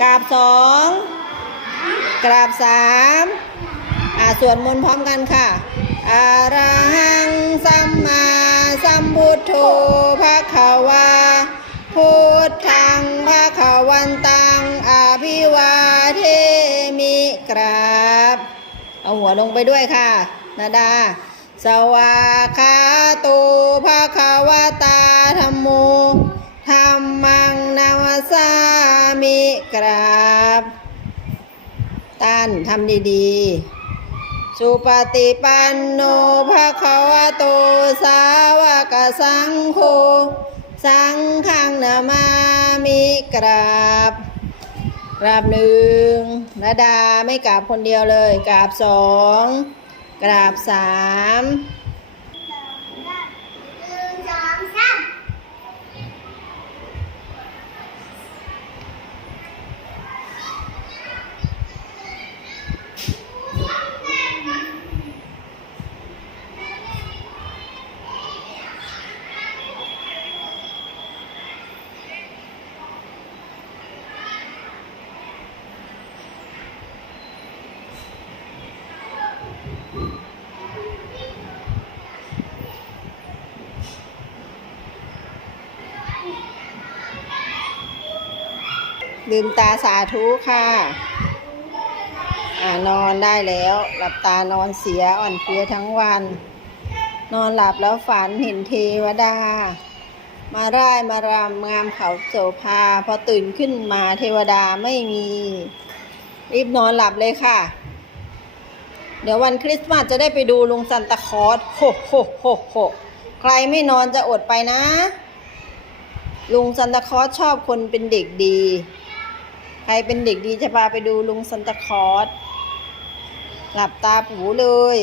กราบสองกราบสามอ่าสวดมนต์พร้อมกันค่ะอาระหังสัมมาสัมพุทโธภะคะวาพุทธังภะคะวันตังอภิวาเทมิกราบ เอาหัวลงไปด้วยค่ะ นาดา สวาคา มิกราบตันทำดีๆ สุปฏิปันโนภะคะวะโต สาวกสังโฆ สังฆังนามามิกราบกราบหนึ่งระดาไม่กราบคนเดียวเลย กราบสอง กราบสาม หนึ่งสองสาม ลืมตาสาธุค่ะอนอนได้แล้ว หลับตานอนเสียอ่อนเพลียทั้งวัน นอนหลับแล้วฝันเห็นเทวดา มาร่ายมารำงามเขาโสภาพอตื่นขึ้นมาเทวดาไม่มี รีบนอนหลับเลยค่ะ เดี๋ยววันคริสต์มาสจะได้ไปดูลุงซันตาคอสโฮโฮโฮโฮใครไม่นอนจะอดไปนะ ลุงซันตาคอสชอบคนเป็นเด็กดี ใครเป็นเด็กดีจะพาไปดูลุงซันตาคอสหลับตาปูเลย